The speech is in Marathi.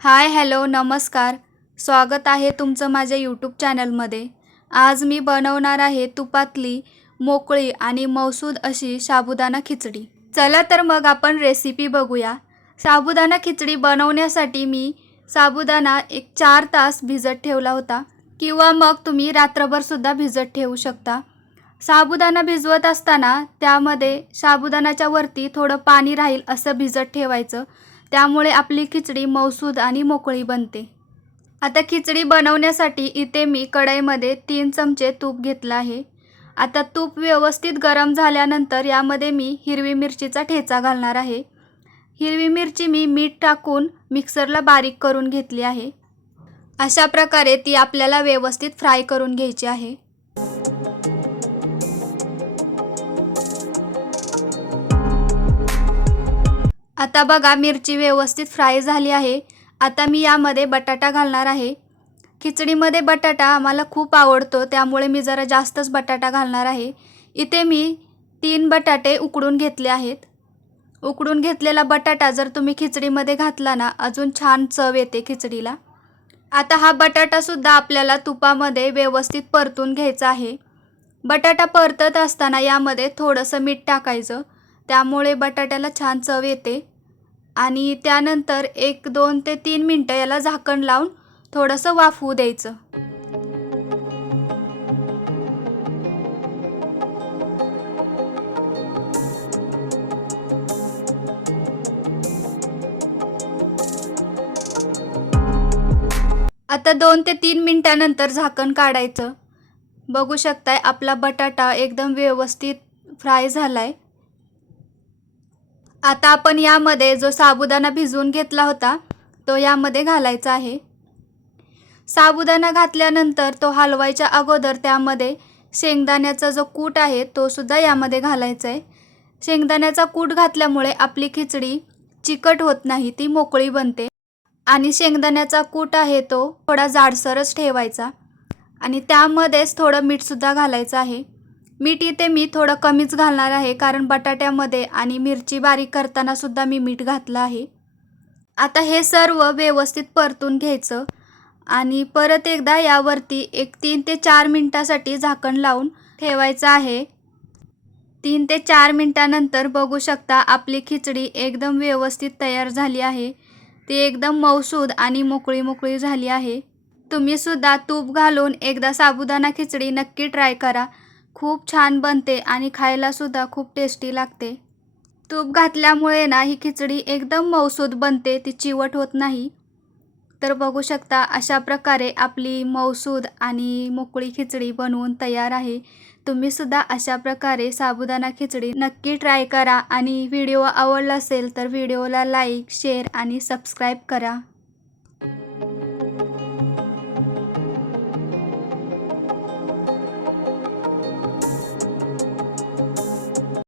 हाय हॅलो नमस्कार. स्वागत आहे तुमचं माझ्या यूट्यूब चॅनलमध्ये. आज मी बनवणार आहे तुपातली मोकळी आणि मौसूद अशी साबुदाणा खिचडी. चला तर मग आपण रेसिपी बघूया. साबुदाणा खिचडी बनवण्यासाठी मी साबुदाणा एक 4 तास भिजत ठेवला होता किंवा मग तुम्ही रात्रभर सुद्धा भिजत ठेवू शकता. साबुदाणा भिजवत असताना त्यामध्ये साबुदाण्याच्या वरती थोडं पाणी राहील असं भिजत ठेवायचं. त्यामुळे आपली खिचडी मौसूद आणि मोकळी बनते. आता खिचडी बनवण्यासाठी इथे मी कढईमध्ये 3 चमचे तूप घेतलं आहे. आता तूप व्यवस्थित गरम झाल्यानंतर यामध्ये मी हिरवी मिरचीचा ठेचा घालणार आहे. हिरवी मिरची मी मीठ टाकून मिक्सरला बारीक करून घेतली आहे. अशा प्रकारे ती आपल्याला व्यवस्थित फ्राय करून घ्यायची आहे. आता बघा मिरची व्यवस्थित फ्राय झाली आहे. आता मी यामध्ये बटाटा घालणार आहे. खिचडीमध्ये बटाटा आम्हाला खूप आवडतो, त्यामुळे मी जरा जास्तच बटाटा घालणार आहे. इथे मी 3 बटाटे उकडून घेतले आहेत. उकडून घेतलेला बटाटा जर तुम्ही खिचडीमध्ये घातला ना अजून छान चव येते खिचडीला. आता हा बटाटासुद्धा आपल्याला तुपामध्ये व्यवस्थित परतून घ्यायचा आहे. बटाटा परतत असताना यामध्ये थोडंसं मीठ टाकायचं, त्यामुळे बटाट्याला छान चव येते. आणि त्यानंतर 1, 2 ते 3 मिनटं याला झाकण लावून थोडंसं वाफवू द्यायचं. आता 2 ते 3 मिनटानंतर झाकण काढायचं. बघू शकताय आपला बटाटा एकदम व्यवस्थित फ्राय झालाय. आता आपण यामध्ये जो साबुदाणा भिजवून घेतला होता तो यामध्ये घालायचा आहे. साबुदाणा घातल्यानंतर तो हलवायच्या अगोदर त्यामध्ये शेंगदाण्याचा जो कूट आहे तो सुद्धा यामध्ये घालायचा आहे. शेंगदाण्याचा कूट घातल्यामुळे आपली खिचडी चिकट होत नाही, ती मोकळी बनते. आणि शेंगदाण्याचा कूट आहे तो थोडा जाडसरच ठेवायचा. आणि त्यामध्येच थोडं मीठसुद्धा घालायचं आहे. मीठ इथे मी थोडं कमीच घालणार आहे, कारण बटाट्यामध्ये आणि मिरची बारीक करताना सुद्धा मी मीठ घातलं आहे. आता हे सर्व व्यवस्थित परतून घ्यायचं आणि परत एकदा यावरती एक 3 ते 4 मिनटासाठी झाकण लावून ठेवायचं आहे. 3 ते 4 मिनटानंतर बघू शकता आपली खिचडी एकदम व्यवस्थित तयार झाली आहे. ती एकदम मौसूद आणि मोकळी मोकळी झाली आहे. तुम्ही सुद्धा तूप घालून एकदा साबुदाणा खिचडी नक्की ट्राय करा. खूप छान बनते आणि खायला सुद्धा खूप टेस्टी लागते. तूप घातल्यामुळे ना ही खिचडी एकदम मौसूद बनते, ती चिवट होत नाही. तर बघू शकता अशा प्रकारे आपली मौसूद आणि मोकळी खिचडी बनवून तयार आहे. तुम्ही सुद्धा अशा प्रकारे साबुदाणा खिचडी नक्की ट्राय करा आणि व्हिडिओ आवडला असेल तर व्हिडिओला लाईक, शेअर आणि सबस्क्राईब करा.